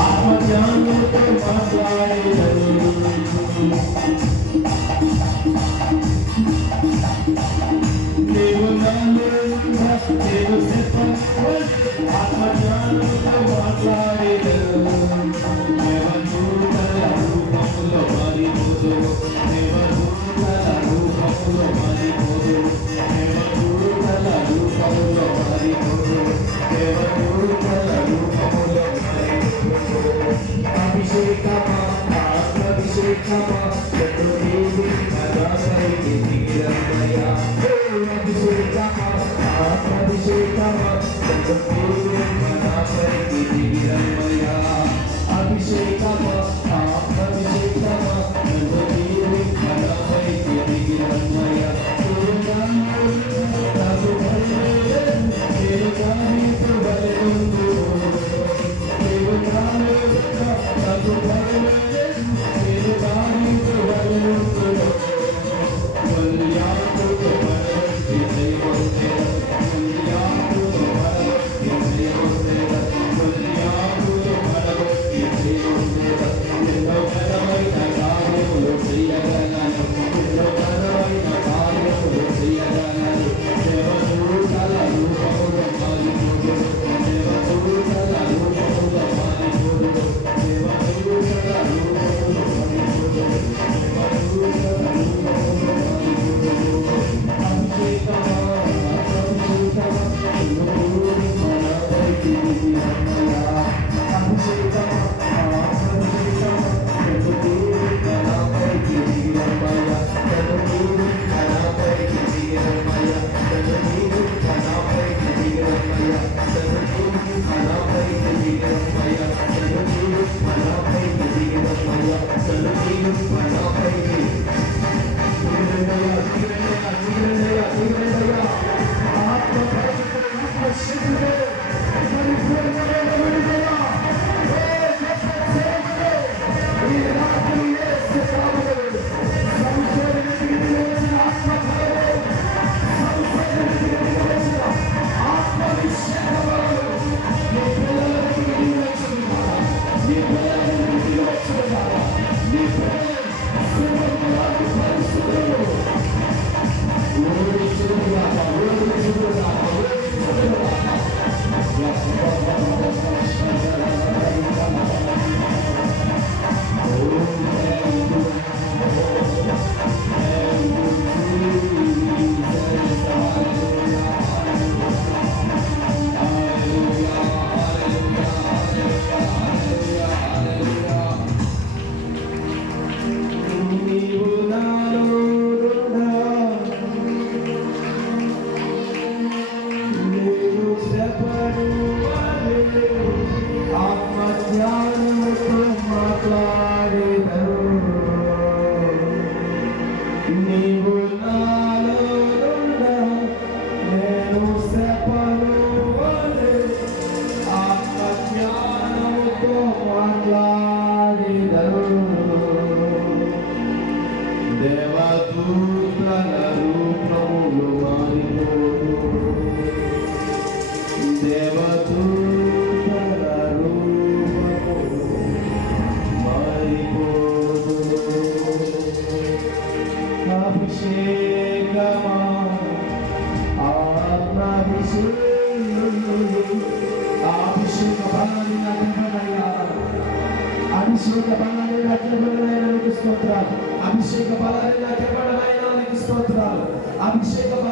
Alma de করতে পারব। আমি সেই কথা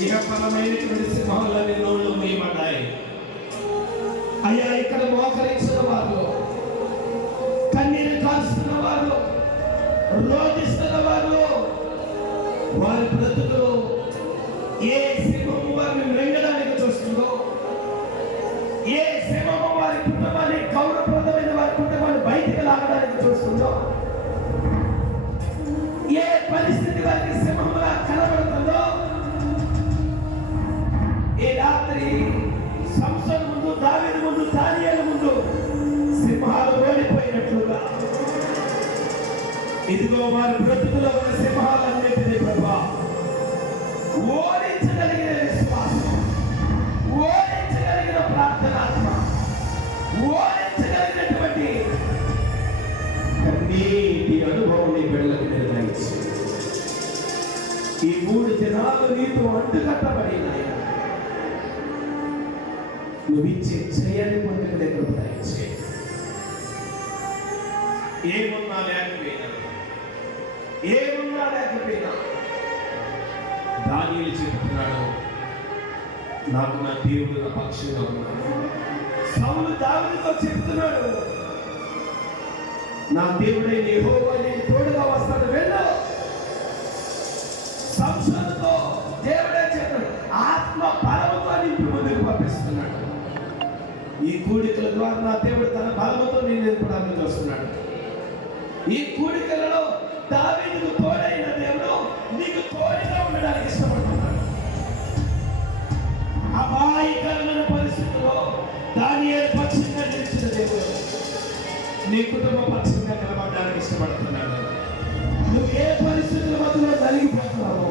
ఇక పరమైనటువంటి సింహాలని నోళ్ళు మేమన్నాయి అయ్యా ఇక్కడ మోకరించిన వారు కన్నీరు కాస్తున్న వారు రోధిస్తున్న వారు వారి బ్రతుకులు ఏ ఇదిగో వారి బ్రతుకులో ఉన్న సింహాలని సింహాలన్నిటినీ ప్రభా. ఓడించగలిగిన విశ్వాసం. ఓడించగలిగిన ప్రార్థనాత్మ ఓడించగలిగినటువంటి నీటి అనుభవం నీ బిడ్డలకు నిర్ణయించి. ఈ మూడు దినాలు నీతో అంటుకట్టబడినాయి నువ్వు ఇచ్చే చేయని పొందుకునే కృపణ ఇచ్చే ఏమున్నా లేకపోయినా ఏమున్నా లేకపోయినా దానిలు చెప్తున్నాడు నాకు నా దేవుడు నా పక్షంగా ఉన్నాడు సౌలు దావితో చెప్తున్నాడు నా దేవుడే యెహోవా నీకు తోడుగా వస్తాడు వెళ్ళు. సంసదతో దేవుడే చెప్పాడు ఆత్మ బలముతో నింపి ముందుకు పంపిస్తున్నాడు. ఈ కూడికల ద్వారా నా దేవుడు తన బలముతో నేను నింపడానికి చూస్తున్నాడు ఈ కూడికలలో దావీదుకు తోడైన దేవుడు నీకు తోడుగా ఉండడానికి ఇష్టపడుతున్నాడు. అపాయకరమైన పరిస్థితుల్లో దాని పక్షంగా నిలిచిన దేవుడు నీ కుటుంబ పక్షంగా నిలబడడానికి ఇష్టపడుతున్నాడు. నువ్వు ఏ పరిస్థితుల మధ్యలో నలిగిపోతున్నావో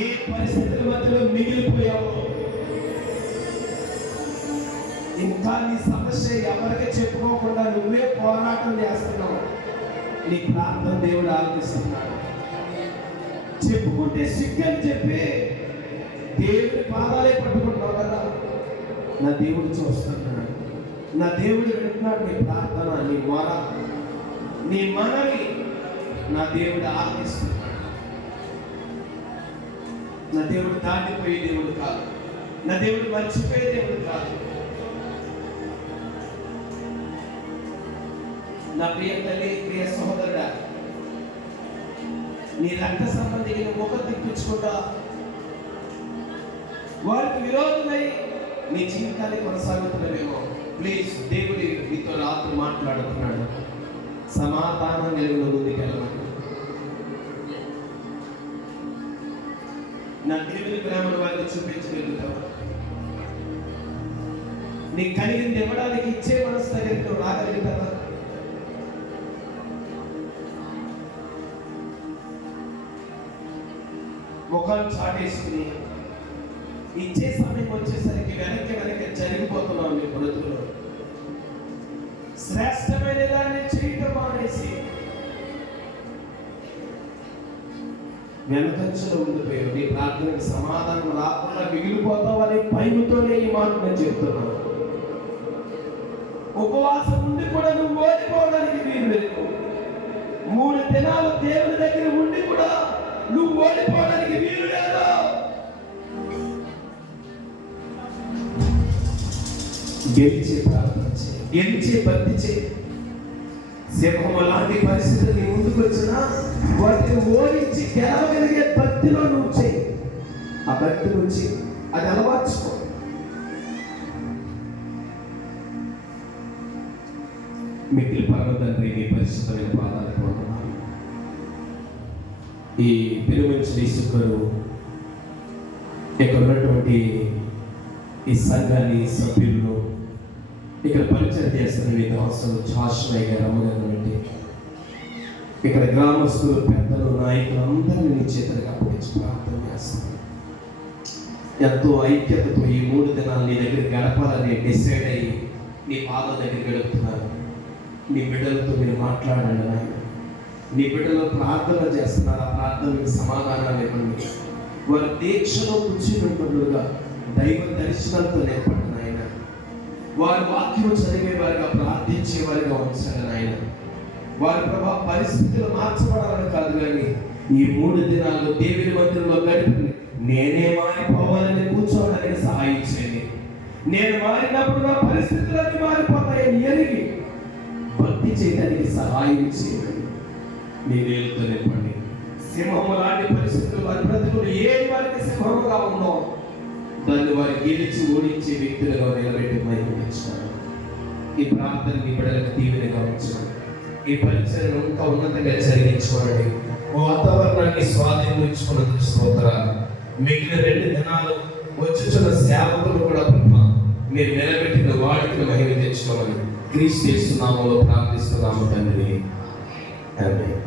ఏ పరిస్థితుల మధ్యలో మిగిలిపోయావో ఇంకా నీ సమస్య ఎవరికి చెప్పుకోకుండా నువ్వే పోరాటం చేస్తున్నావు. నీ ప్రార్థన దేవుడు ఆలోచిస్తున్నాడు. చెప్పుకుంటే సిగ్గని చెప్పి దేవుడి పాదాలే పట్టుకుంటున్నావు కదా. నా దేవుడు చూస్తున్నాడు. నా దేవుడు వింటున్నాడు నీ ప్రార్థన నీ మొర నీ మనవి నా దేవుడు ఆలోచిస్తున్నాడు నా దేవుడు దాటిపోయే దేవుడు కాదు. నా దేవుడు మర్చిపోయే దేవుడు కాదు. నా ప్రియ తల్లి ప్రియ సహోదరుడా నీ రక్త సంబంధికి నువ్వు ముఖం తిప్పించుకుంటా వారికి విరోధమై నీ జీవితాన్ని కొనసాగుతున్నవేమో. ప్లీజ్ దేవుడి మీతో రాత్రి మాట్లాడుతున్నాడు. సమాధానం కలిగిన ముందుకెళ్ళమని నా దేవుని ప్రేమను వారికి చూపించగలుగుతావు? నీ కలిగింది ఇవ్వడానికి ఇచ్చే మనసు దగ్గరికి రాగలుగుతావా? ముఖాలు చాటేసుకుని ఇచ్చే సమయం వచ్చేసరికి వెనక్కి వెనక్కి జరిగిపోతున్నాం మీ బ్రతుకులో. శ్రేష్టమైన దాన్ని చేయటం మానేసి వెనకంచులో ఉండిపోయావు. నీ ప్రార్థనకి సమాధానం రాకుండా మిగిలిపోతావు అనే భయముతోనే ఈ మాట నేను చెప్తున్నాను. ఉపవాసం ఉండి కూడా నువ్వు ఓడిపోవడానికి వీలు లేదు. మూడు దినాలు దేవుడు దగ్గర ఉండి కూడా నువ్వు ఓడిపోవడానికి వీలు లేదు. గెలిచే ప్రార్థన చేయి గెలిచే భక్తి చేయి. సింహము లాంటి పరిస్థితులు నీ ముందుకు వచ్చినా వాటిని ఓడించి గెలవగలిగే భక్తిలో నువ్వు చేయి. ఆ భక్తి నుంచి అది అలవార్చుకో మిగిలి పర్వతండ్రి మీ పరిశుద్ధమైన పాదాలు పొందుతున్నాను ఈ పెరుమంచి శుక్రు ఇక్కడ ఉన్నటువంటి ఈ సంఘాన్ని సభ్యులు ఇక్కడ పరిచయం చేస్తున్న మీ దాసులు గారు అమ్మగారు ఇక్కడ గ్రామస్తులు పెద్దలు నాయకులు అందరినీ నీ చేతులుగా అప్పగించి ప్రార్థన చేస్తున్నాను ఎంతో ఐక్యతతో ఈ మూడు దినాలు నీ దగ్గర గడపాలని డిసైడ్ అయ్యి నీ పాద దగ్గర గడుపుతున్నారు. నీ బిడ్డలతో మీరు మాట్లాడండి నాయన నీ బిడ్డలు ప్రార్థన చేస్తున్నారు? ఆ ప్రార్థనకి సమాధానాలు ఇవ్వండి. వారి దీక్షలో కూర్చున్నట్టుగా దైవ దర్శనంతో నిలబడి నాయన. వారి వాక్యం చదివే వారిగా ప్రార్థించే వారిగా ఉంచండి నాయన. వారి ప్రభా పరిస్థితులు మార్చబడాలని కాదు కానీ ఈ మూడు దినాల్లో దేవుని మందిరంలో గడిపి నేనే మారిపోవాలని కూర్చోవడానికి సహాయం చేయండి. నేను మారినప్పుడు నా పరిస్థితులన్నీ మారిపోతాయని ఎరిగి భక్తి చేయడానికి సహాయం చేయండి. మీ నింపండి. సింహము లాంటి పరిస్థితులు వారి బ్రతుకులు ఏ వారికి సింహముగా ఉందో దాన్ని వారి గెలిచి ఓడించే వ్యక్తులుగా నిలబెట్టి మైకునిచ్చారు ఈ ప్రార్థన మీ బిడ్డలకు తీవ్రంగా ఉంచండి ఈ పరిచయం ఇంకా ఉన్నతంగా జరిగించుకోండి. వాతావరణాన్ని స్వాధీనించుకున్నందుకు స్తోత్రాలు. మిగిలిన రెండు దినాలు వచ్చుచున్న సేవకులు కూడా ప్రభా మీరు నిలబెట్టిన వాడికి మహిమ తెచ్చుకోమని క్రీస్తు చేస్తున్నామో ప్రార్థిస్తున్నాము తండ్రి. ఆమేన్.